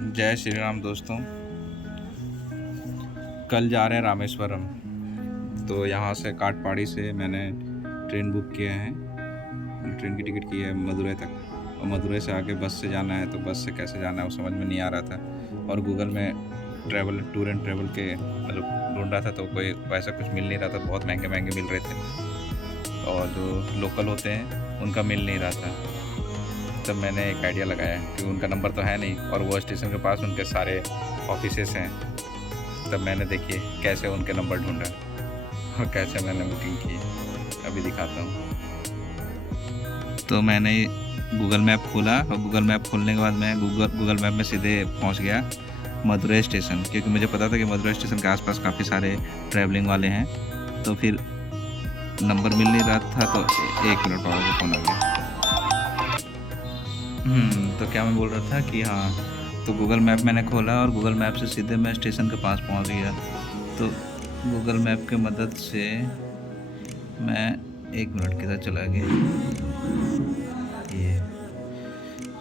जय श्री राम दोस्तों। कल जा रहे हैं रामेश्वरम। तो यहाँ से काटपाड़ी से मैंने ट्रेन बुक किया है, ट्रेन की टिकट की है मदुरई तक। और मदुरई से आगे बस से जाना है, तो बस से कैसे जाना है वो समझ में नहीं आ रहा था। और गूगल में टूर एंड ट्रैवल के मतलब ढूंढ रहा था, तो कोई वैसा कुछ मिल नहीं रहा था। बहुत महंगे महंगे मिल रहे थे और जो लोकल होते हैं उनका मिल नहीं रहा था। तब मैंने एक आइडिया लगाया कि उनका नंबर तो है नहीं और वो स्टेशन के पास उनके सारे ऑफिसेस हैं। तब मैंने देखिए कैसे उनके नंबर ढूंढा और कैसे मैंने बुकिंग की, अभी दिखाता हूँ। तो मैंने गूगल मैप खोला और गूगल मैप खोलने के बाद मैं गूगल मैप में सीधे पहुँच गया मदुरई स्टेशन, क्योंकि मुझे पता था कि मदुरई स्टेशन के आसपास काफ़ी सारे ट्रैवलिंग वाले हैं। तो फिर नंबर मिल नहीं रहा था, तो 1 मिनट और वो फोन आ गया। तो क्या मैं बोल रहा था कि हाँ, तो गूगल मैप मैंने खोला और गूगल मैप से सीधे मैं स्टेशन के पास पहुंच गया। तो गूगल मैप की मदद से मैं 1 मिनट किधर चला गया, ये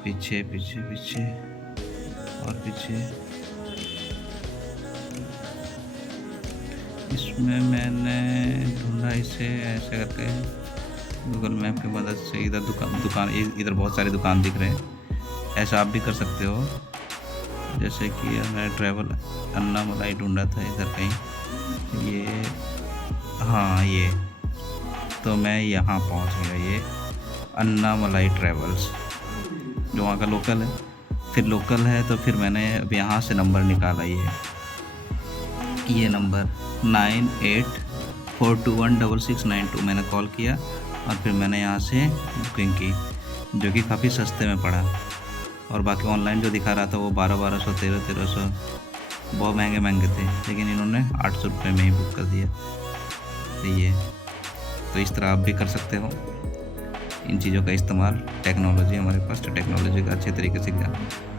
पीछे पीछे पीछे और पीछे, इसमें मैंने ढूंढा इसे ऐसे करके गूगल मैप की मदद से। इधर दुकान इधर बहुत सारी दुकान दिख रहे हैं। ऐसा आप भी कर सकते हो, जैसे कि मैं ट्रैवल अन्नामलाई ढूंढा था इधर कहीं, ये हाँ ये, तो मैं यहाँ पहुँच गया, ये अन्नामलाई ट्रैवल्स जो वहाँ का लोकल है। फिर लोकल है तो फिर मैंने अब यहाँ से नंबर निकाला, ये नंबर 9842166992 मैंने कॉल किया और फिर मैंने यहाँ से बुकिंग की, जो कि काफ़ी सस्ते में पड़ा। और बाकी ऑनलाइन जो दिखा रहा था वो 1200 1300 बहुत महंगे महंगे थे, लेकिन इन्होंने 800 रुपये में ही बुक कर दिया। तो इस तरह आप भी कर सकते हो इन चीज़ों का इस्तेमाल। टेक्नोलॉजी हमारे पास, तो टेक्नोलॉजी का अच्छे तरीके से किया।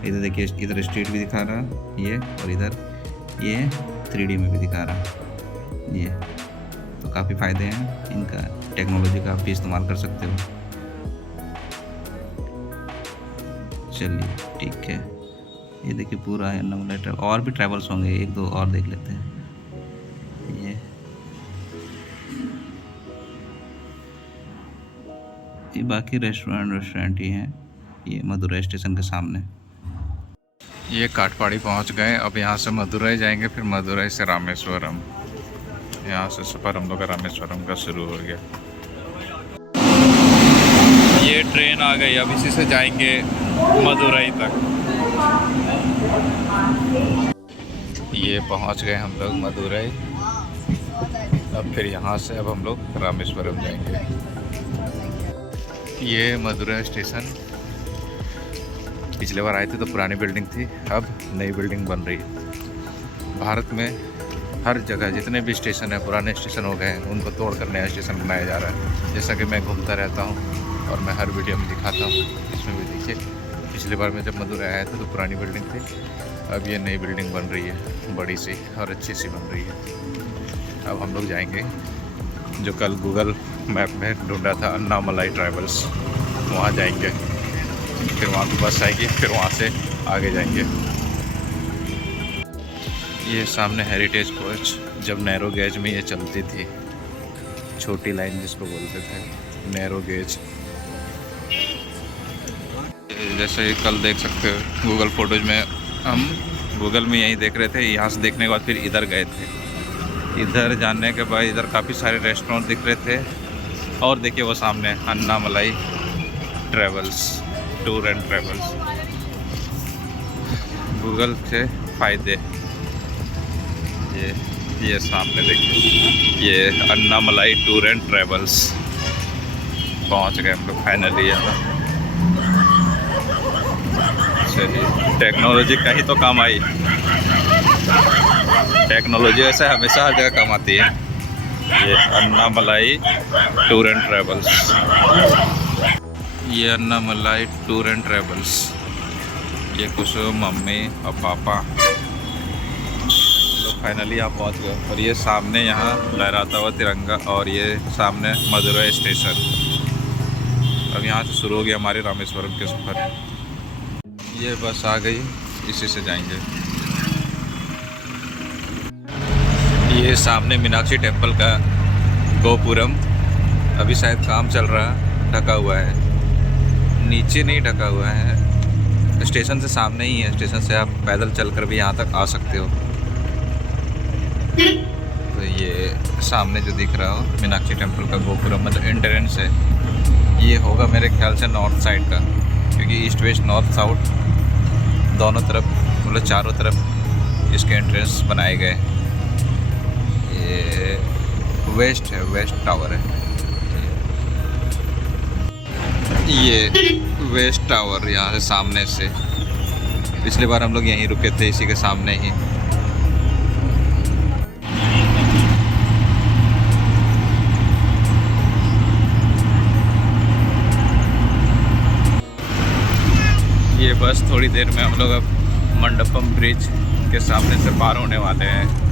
इधर देखिए, इधर स्ट्रीट भी दिखा रहा ये, और इधर ये 3D में भी दिखा रहा ये। तो काफ़ी फ़ायदे हैं इनका, टेक्नोलॉजी का आप भी इस्तेमाल कर सकते हो। चलिए ठीक है, ये देखिए पूरा है अन्नामलाई ट्रैवल। और भी ट्रैवल्स होंगे, 1-2 और देख लेते हैं। ये बाकी रेस्टोरेंट ही हैं, ये मदुरई स्टेशन के सामने। ये काटपाड़ी पहुंच गए। अब यहाँ से मदुरई जाएंगे, फिर मदुरई से रामेश्वरम। यहाँ से सफ़र हम लोग का रामेश्वरम का शुरू हो गया। ये ट्रेन आ गई, अब इसी से जाएंगे मदुरई तक। ये पहुंच गए हम लोग मदुरई। अब फिर यहाँ से अब हम लोग रामेश्वरम जाएंगे। ये मदुरई स्टेशन, पिछले बार आए थे तो पुरानी बिल्डिंग थी, अब नई बिल्डिंग बन रही है। भारत में हर जगह जितने भी स्टेशन हैं, पुराने स्टेशन हो गए हैं, उनको तोड़कर नया स्टेशन बनाया जा रहा है। जैसा कि मैं घूमता रहता हूँ और मैं हर वीडियो में दिखाता हूँ। इसमें भी देखिए, पिछली बार मैं जब मदुरई आया था तो पुरानी बिल्डिंग थी, अब ये नई बिल्डिंग बन रही है, बड़ी सी और अच्छी सी बन रही है। अब हम लोग जाएंगे जो कल गूगल मैप में ढूंढा था, अन्नामलाई ट्रैवल्स, वहाँ जाएंगे। फिर वहाँ की बस आएगी, फिर वहाँ से आगे जाएंगे। ये सामने हेरिटेज कोच, जब नैरो गेज में ये चलती थी, छोटी लाइन जिसको बोलते थे, नैरो गेज। जैसे कल देख सकते हो गूगल फोटोज में, हम गूगल में यही देख रहे थे। यहाँ से देखने के बाद फिर इधर गए थे। इधर जाने के बाद इधर काफ़ी सारे रेस्टोरेंट दिख रहे थे। और देखिए वो सामने Annamalai travels, tour and travels. Google से फ़ायदे, ये सामने देखिए, ये अन्नामलाई टूर एंड ट्रैवल्स। पहुंच गए हम लोग फाइनली यहाँ। चलिए, टेक्नोलॉजी का ही तो काम आई। टेक्नोलॉजी ऐसे हमेशा हर जगह काम आती है। ये अन्नामलाई टूर एंड ट्रैवल्स, ये अन्नामलाई टूर एंड ट्रैवल्स। ये कुछ मम्मी और पापा तो फाइनली यहाँ पहुँच गए। और ये सामने यहाँ लहराता हुआ तिरंगा, और ये सामने मदुरई स्टेशन। अब यहाँ से शुरू हो गया हमारे रामेश्वरम के सफ़र। ये बस आ गई इसी से जाएंगे। ये सामने मीनाक्षी टेम्पल का गोपुरम, अभी शायद काम चल रहा, ढका हुआ है, नीचे नहीं ढका हुआ है, स्टेशन से सामने ही है। स्टेशन से आप पैदल चलकर भी यहाँ तक आ सकते हो। तो ये सामने जो दिख रहा हो मीनाक्षी टेम्पल का गोपुरम, मतलब एंट्रेंस है। ये होगा मेरे ख्याल से नॉर्थ साइड का, क्योंकि ईस्ट वेस्ट नॉर्थ साउथ दोनों तरफ, मतलब चारों तरफ इसके एंट्रेंस बनाए गए। ये वेस्ट है, वेस्ट टावर है। ये वेस्ट टावर यहाँ से सामने से, पिछली बार हम लोग यहीं रुके थे, इसी के सामने ही। ये बस थोड़ी देर में हम लोग अब मंडपम ब्रिज के सामने से पार होने वाले हैं।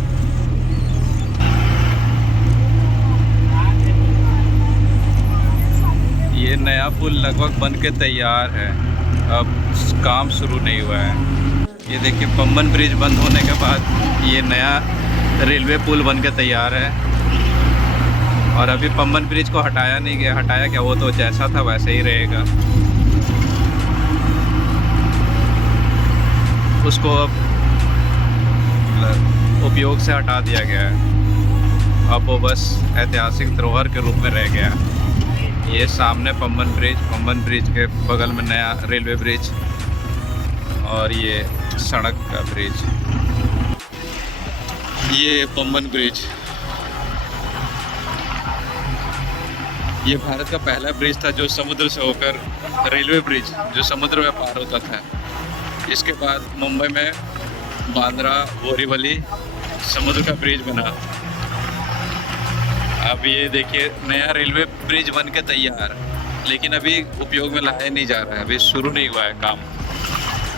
ये नया पुल लगभग बन के तैयार है, अब काम शुरू नहीं हुआ है। ये देखिए पम्बन ब्रिज बंद होने के बाद ये नया रेलवे पुल बन के तैयार है। और अभी पम्बन ब्रिज को हटाया नहीं गया, हटाया क्या, वो तो जैसा था वैसे ही रहेगा। उसको अब उपयोग से हटा दिया गया है, अब वो बस ऐतिहासिक धरोहर के रूप में रह गया। ये सामने पम्बन ब्रिज के बगल में नया रेलवे ब्रिज, और ये सड़क का ब्रिज। ये पम्बन ब्रिज, ये भारत का पहला ब्रिज था जो समुद्र से होकर, रेलवे ब्रिज जो समुद्र में पार होता था। इसके बाद मुंबई में बांद्रा बोरीवली समुद्र का ब्रिज बना। अब ये देखिए नया रेलवे ब्रिज बन के तैयार, लेकिन अभी उपयोग में लाया नहीं जा रहा है, अभी शुरू नहीं हुआ है काम।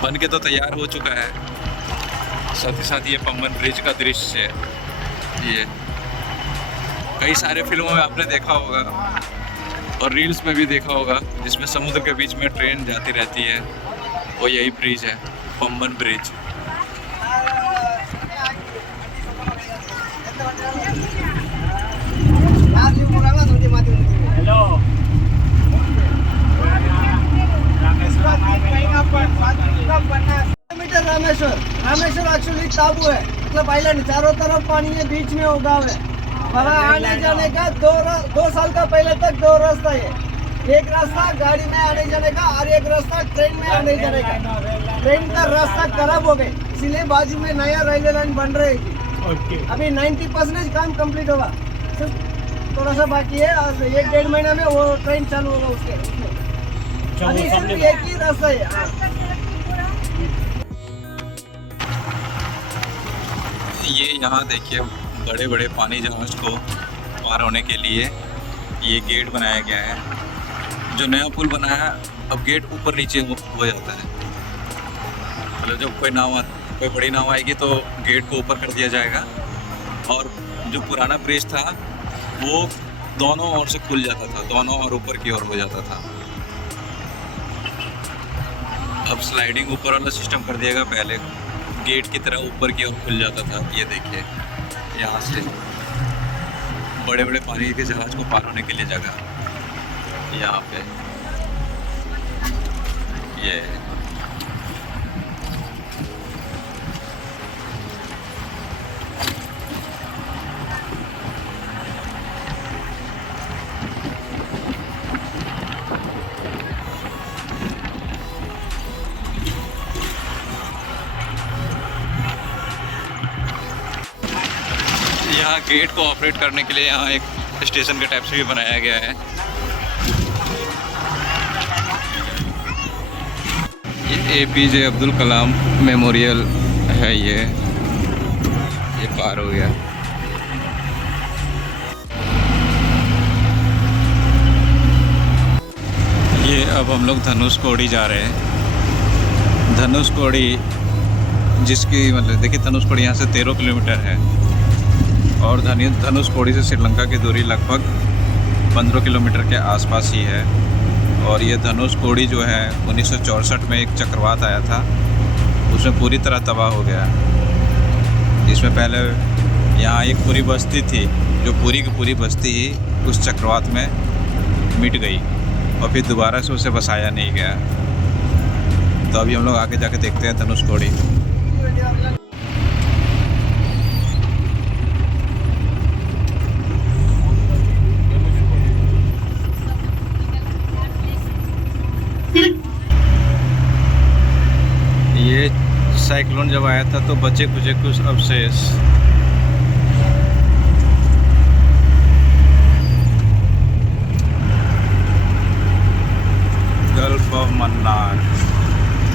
बन के तो तैयार हो चुका है। साथ ही साथ ये पम्बन ब्रिज का दृश्य है। ये कई सारे फिल्मों में आपने देखा होगा और रील्स में भी देखा होगा, जिसमें समुद्र के बीच में ट्रेन जाती रहती है, वो यही ब्रिज है, Pamban bridge. Hello Rameshwar actually टापू है, मतलब आइलैंड, चारों तरफ पानी है, बीच में वो गाँव है। वहाँ आने जाने का दो साल का पहले तक दो रास्ता है। एक रास्ता गाड़ी में आने जाने का और एक रास्ता ट्रेन में आने जाने का। ट्रेन का रास्ता खराब हो गए, इसलिए बाजू में नया रेलवे लाइन बन रहेगी। अभी 90% काम कंप्लीट होगा, थोड़ा सा बाकी है, और 1-1.5 महीना में वो ट्रेन चालू होगा उसके। अभी सिर्फ एक ही रास्ता है। ये यहाँ देखिए बड़े बड़े पानी जहाज को पार होने के लिए ये गेट बनाया गया है। जो नया पुल बनाया है, अब गेट ऊपर नीचे हो जाता है, मतलब जब कोई बड़ी नाव आएगी तो गेट को ऊपर कर दिया जाएगा। और जो पुराना ब्रिज था वो दोनों ओर से खुल जाता था, दोनों और ऊपर की ओर हो जाता था। अब स्लाइडिंग ऊपर वाला सिस्टम कर दिएगा, पहले गेट की तरह ऊपर की ओर खुल जाता था। ये देखिए यहाँ से बड़े बड़े पानी के जहाज को पार होने के लिए जगह यहाँ पे। ये यहाँ गेट को ऑपरेट करने के लिए यहाँ एक स्टेशन के टाइप से भी बनाया गया है। ये APJ अब्दुल कलाम मेमोरियल है। ये पार हो गया। ये अब हम लोग धनुषकोडी जा रहे हैं। धनुषकोडी जिसकी मतलब देखिए धनुषकोडी यहाँ से 13 किलोमीटर है, और धनुषकोडी से श्रीलंका की दूरी लगभग 15 किलोमीटर के आसपास ही है। और ये धनुषकोडी जो है 1964 में एक चक्रवात आया था, उसमें पूरी तरह तबाह हो गया। इसमें पहले यहाँ एक पूरी बस्ती थी, जो पूरी की पूरी बस्ती ही उस चक्रवात में मिट गई और फिर दोबारा से उसे बसाया नहीं गया। तो अभी हम लोग आगे जाके देखते हैं धनुषकोडी। ये साइक्लोन जब आया था तो बचे कुछ अवशेष। गल्फ ऑफ मन्नार,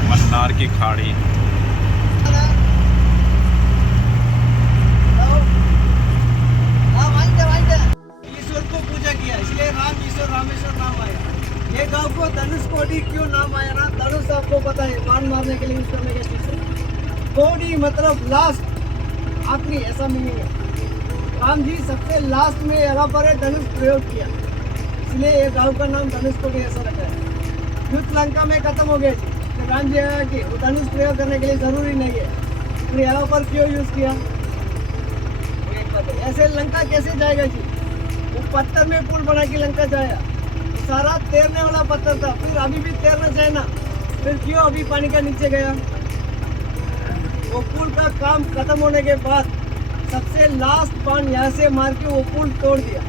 मन्नार की खाड़ी। ईश्वर को पूजा किया, इसलिए राम ईश्वर रामेश्वर नाम आया। ये गांव को धनुषकोडी क्यों नाम आया ना? धनुष आपको पता है, बाण मारने के लिए यूज करने की चीज है। कोडी मतलब लास्ट, आखिरी, ऐसा मीनिंग है। राम जी सबसे लास्ट में यहाँ पर धनुष प्रयोग किया, इसलिए ये गांव का नाम धनुषकोडी ऐसा रखा है। युद्ध लंका में खत्म हो गया जी, तो राम जी आया कि वो धनुष प्रयोग करने के लिए जरूरी नहीं है, फिर यहाँ पर क्यों यूज किया? ऐसे लंका कैसे जाएगा जी? वो पत्थर में पुल बना के लंका जाया, सारा तैरने वाला पत्थर था, फिर अभी भी तैरना चाहिए ना, फिर क्यों अभी पानी का नीचे गया? वो पुल का काम खत्म होने के बाद सबसे लास्ट बाण यहाँ से मार के वो पुल तोड़ दिया,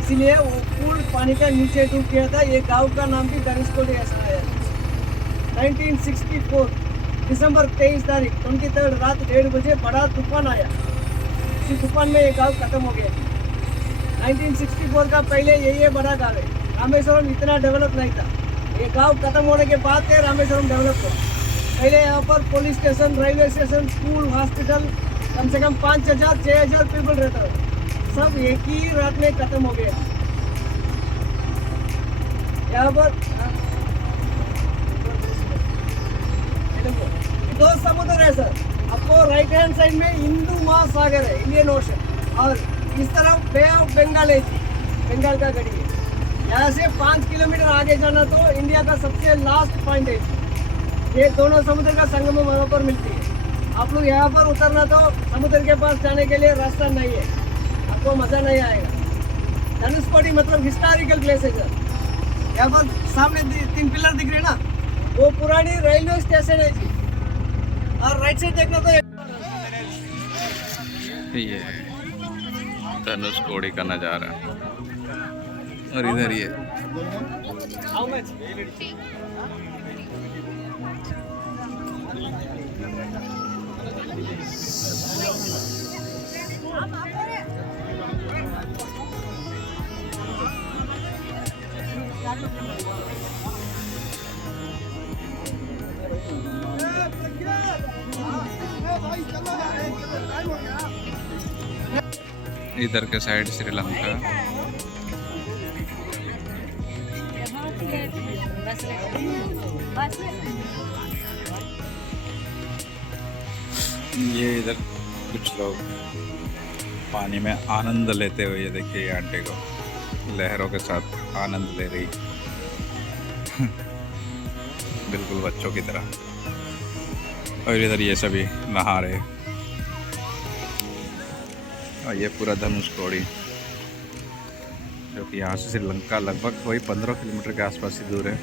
इसलिए वो पुल पानी का नीचे डूब गया था। ये गांव का नाम भी धनुषकोडी ऐसा है। 1964 दिसंबर 23 तारीख 23 रात 1:30 बजे बड़ा तूफान आया। इसी तूफान में ये गांव खत्म हो गया। 1964 का पहले यही बड़ा गांव है। रामेश्वरम इतना डेवलप नहीं था, ये गांव खत्म होने के बाद से रामेश्वरम डेवलप हुआ। पहले यहाँ पर police station, railway station, school, hospital, कम से कम 5,000-6,000 पीपल रहता है, सब एक ही रात में खत्म हो गया। यहाँ पर दो समुद्र है सर, आपको राइट हैंड साइड में हिंदू महासागर है, इंडियन ओशन, और इस तरफ बे ऑफ बंगाल है, बंगाल का गड़ी है। यहाँ से 5 किलोमीटर आगे जाना तो इंडिया का सबसे लास्ट पॉइंट है। ये दोनों समुद्र का संगम वहाँ पर मिलती है। आप लोग यहाँ पर उतरना तो समुद्र के पास जाने के लिए रास्ता नहीं है, आपको मजा नहीं आएगा। धनुषकोडी मतलब हिस्टोरिकल प्लेस है सर। यहाँ पर सामने 3 पिलर दिख रहे हैं ना, वो पुरानी रेलवे स्टेशन है जी, और राइट साइड देखना तो ये धनुषकोडी का नज़ारा, और इधर ये इधर के साइड श्रीलंका। ये इधर कुछ लोग पानी में आनंद लेते हुए, ये देखिए आंटी को लहरों के साथ आनंद ले रही बिल्कुल बच्चों की तरह। और इधर ये सभी नहा रहे। और ये पूरा धनुषकोडी, जो कि यहाँ से श्रीलंका लगभग वही 15 किलोमीटर के आसपास ही दूर है।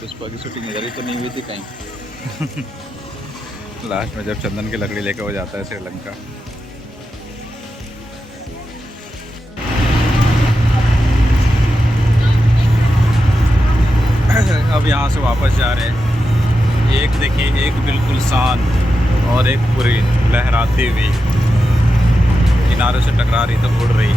पुष्पा की शूटिंग इधर ही तो नहीं हुई थी कहीं लास्ट में जब चंदन की लकड़ी लेकर वो जाता है श्रीलंका। अब यहाँ से वापस जा रहे हैं। एक देखिए, एक बिल्कुल शांत और एक पूरी लहराती हुई किनारे से टकरा रही तो उड़ रही।